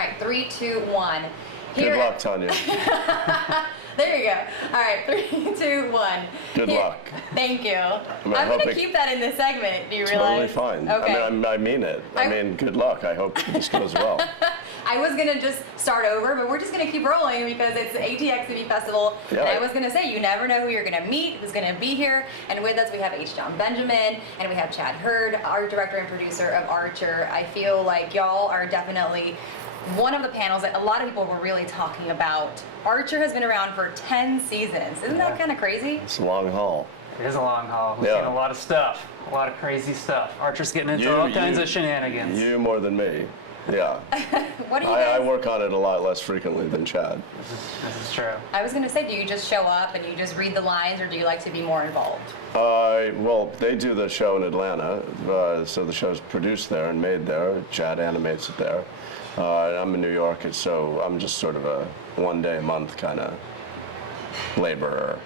right, 3, 2, 1. Good luck, Tania. There you go. All right, 3, 2, 1. Good luck. Thank you. I'm going to keep that in this segment. Do you realize? Totally fine. Okay. I mean it. I mean, good luck. I hope this goes well. I was going to just start over, but we're just going to keep rolling because it's the ATX TV Festival. Yeah. And I was going to say, you never know who you're going to meet, who's going to be here. And with us, we have Jon Benjamin, and we have Chad Hurd, art director and producer of Archer. I feel like y'all are definitely one of the panels that a lot of people were really talking about. Archer has been around for 10 seasons. Isn't that kind of crazy? It's a long haul. It is a long haul. We've seen a lot of stuff, a lot of crazy stuff. Archer's getting into all kinds of shenanigans. You more than me. Yeah. What do you guys? I work on it a lot less frequently than Chad. This is true. I was going to say, do you just show up and you just read the lines, or do you like to be more involved? Well, they do the show in Atlanta, so the show's produced there and made there. Chad animates it there. I'm in New York, so I'm just sort of a one-day-a-month kind of laborer.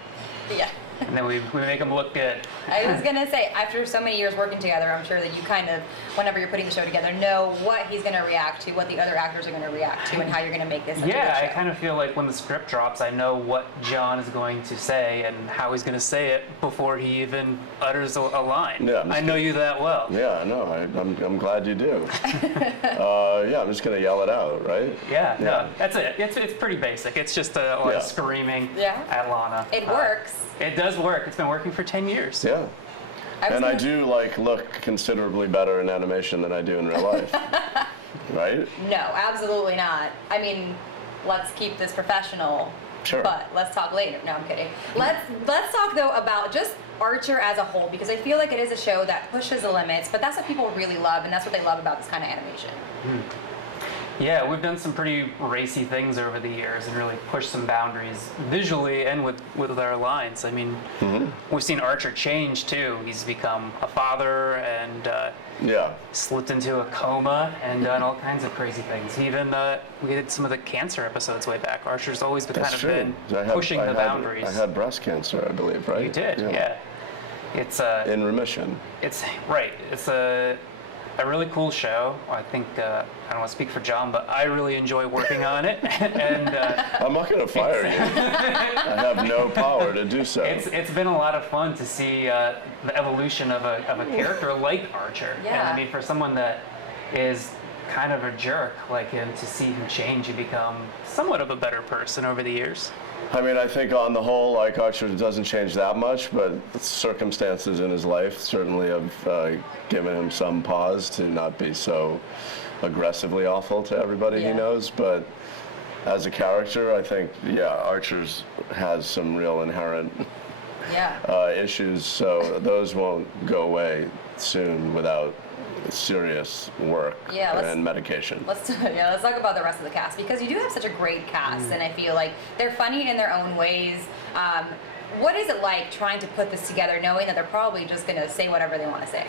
Yeah. And then we make them look good. I was going to say, after so many years working together, I'm sure that you kind of, whenever you're putting the show together, know what he's going to react to, what the other actors are going to react to, and how you're going to make this such a good show. I kind of feel like when the script drops, I know what Jon is going to say and how he's going to say it before he even utters a line. Yeah, I know you that well. Yeah, I know. I'm glad you do. Yeah, I'm just going to yell it out, right? Yeah, no, that's it. It's pretty basic. It's just a lot of screaming at Lana. It works. It does work. It's been working for 10 years. Yeah. And I do look considerably better in animation than I do in real life. Right? No, absolutely not. I mean, let's keep this professional. Sure. But let's talk later. No, I'm kidding. Let's talk though about just Archer as a whole, because I feel like it is a show that pushes the limits, but that's what people really love, and that's what they love about this kind of animation. Yeah, we've done some pretty racy things over the years and really pushed some boundaries visually and with our lines. I mean, we've seen Archer change too. He's become a father and slipped into a coma and done all kinds of crazy things. Even we did some of the cancer episodes way back. Archer's always been pushing the boundaries. I had breast cancer, I believe, right? You did, yeah. It's in remission. It's a really cool show. I think, I don't want to speak for Jon, but I really enjoy working on it. And I'm not going to fire you. I have no power to do so. It's been a lot of fun to see the evolution of a character like Archer. Yeah. And I mean, for someone that is kind of a jerk like him, to see him change and become somewhat of a better person over the years. I mean, I think on the whole, Archer doesn't change that much, but circumstances in his life certainly have given him some pause to not be so aggressively awful to everybody he knows. But as a character, I think, Archer has some real inherent issues, so those won't go away soon without serious work and medication. Let's talk about the rest of the cast, because you do have such a great cast, and I feel like they're funny in their own ways. What is it like trying to put this together, knowing that they're probably just going to say whatever they want to say?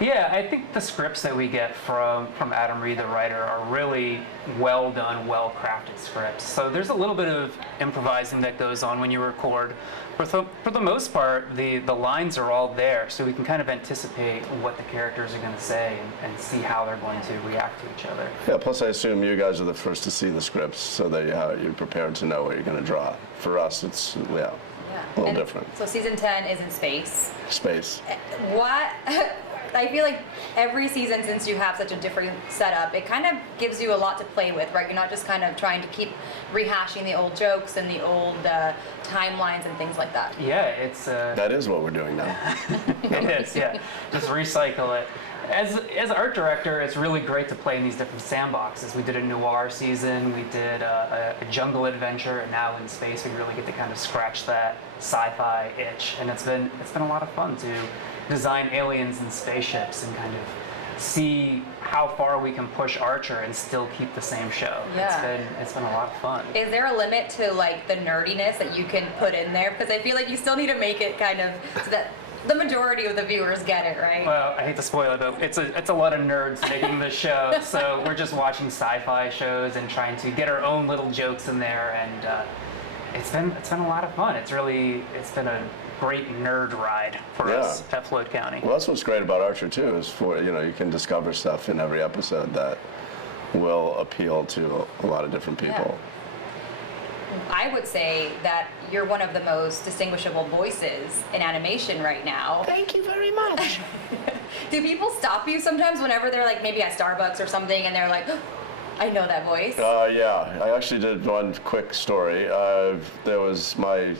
Yeah, I think the scripts that we get from Adam Reed, the writer, are really well done, well crafted scripts. So there's a little bit of improvising that goes on when you record. For the most part, the lines are all there, so we can kind of anticipate what the characters are going to say and see how they're going to react to each other. Yeah, plus I assume you guys are the first to see the scripts, so that you're prepared to know what you're going to draw. For us, it's a little different. So season 10 is in space. Space. What? I feel like every season, since you have such a different setup, it kind of gives you a lot to play with, right? You're not just kind of trying to keep rehashing the old jokes and the old timelines and things like that. Yeah, it's... That is what we're doing now. It is, yeah. Just recycle it. As art director, it's really great to play in these different sandboxes. We did a noir season, we did a jungle adventure, and now in space we really get to kind of scratch that sci-fi itch. And it's been a lot of fun to design aliens and spaceships and kind of see how far we can push Archer and still keep the same show. Yeah. It's been a lot of fun. Is there a limit to the nerdiness that you can put in there? Because I feel like you still need to make it kind of so that the majority of the viewers get it, right? Well, I hate to spoil it, but it's a lot of nerds making the show. So we're just watching sci-fi shows and trying to get our own little jokes in there, and it's been a lot of fun. It's been a great nerd ride for us at Floyd County. Well, that's what's great about Archer too, is you can discover stuff in every episode that will appeal to a lot of different people. I would say that you're one of the most distinguishable voices in animation right now. Thank you very much. Do people stop you sometimes whenever they're like maybe at Starbucks or something and they're like, oh, I know that voice? Yeah, I actually did one quick story. There was my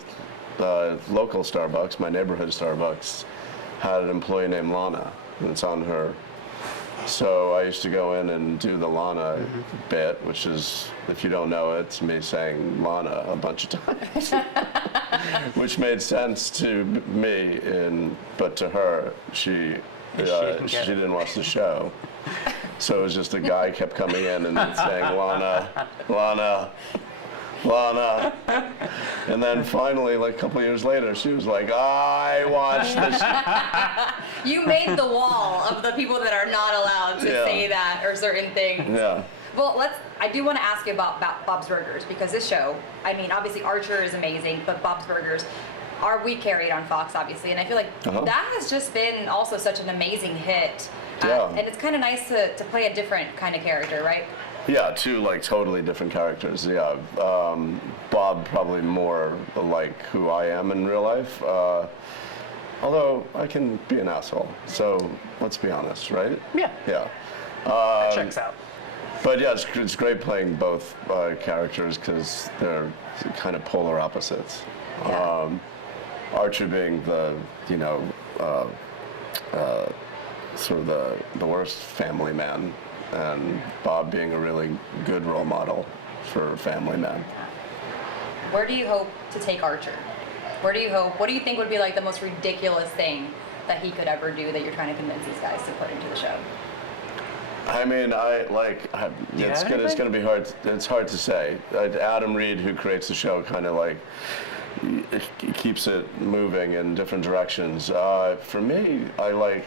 local Starbucks, my neighborhood Starbucks, had an employee named Lana, and it's on her. So I used to go in and do the Lana bit, which is, if you don't know it, it's me saying Lana a bunch of times, which made sense to me, but to her, she didn't watch the show. So it was just a guy kept coming in and saying Lana, Lana, Lana. And then finally, like a couple years later, she was like, I watched this. You made the wall of the people that are not allowed to say that or certain things. Yeah. Well, I do want to ask you about Bob's Burgers, because this show, I mean, obviously Archer is amazing, but Bob's Burgers, we carried on Fox, obviously, and I feel like that has just been also such an amazing hit. And it's kind of nice to play a different kind of character, right? Yeah, two like totally different characters. Yeah, Bob probably more like who I am in real life. Although I can be an asshole, so let's be honest, right? Yeah. Yeah. That checks out. But yeah, it's great playing both characters because they're kind of polar opposites. Yeah. Archer being the sort of the worst family man, and Bob being a really good role model for family men. Where do you hope to take Archer? What do you think would be like the most ridiculous thing that he could ever do that you're trying to convince these guys to put into the show? I mean, it's gonna be hard. It's hard to say. Adam Reed, who creates the show, kind of like it keeps it moving in different directions. For me, I like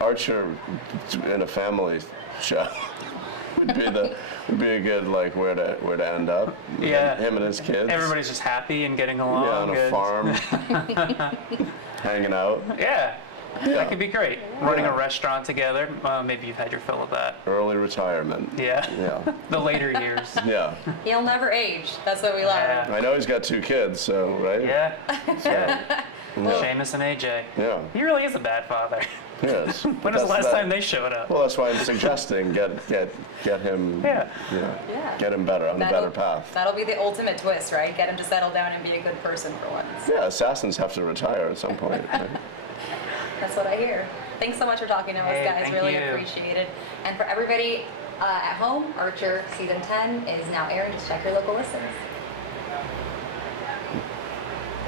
Archer in a family show would be a good like where to end up. Yeah. Him and his kids. Everybody's just happy and getting along. Yeah, on a farm, hanging out. Yeah. That could be great. Running a restaurant together. Maybe you've had your fill of that. Early retirement. Yeah. Yeah. The later years. Yeah. He'll never age. That's what we love. Yeah. I know he's got 2 kids, so right. Yeah. Yeah. Yeah. Seamus and AJ. Yeah. He really is a bad father. Yes. When was the last time they showed up? Well, that's why I'm suggesting get him. Yeah. Yeah. Get him better on a better path. That'll be the ultimate twist, right? Get him to settle down and be a good person for once. Yeah, assassins have to retire at some point. Right? That's what I hear. Thanks so much for talking to us, guys. Thank Really you. appreciate it. And for everybody at home, Archer Season 10 is now airing. Just check your local listings.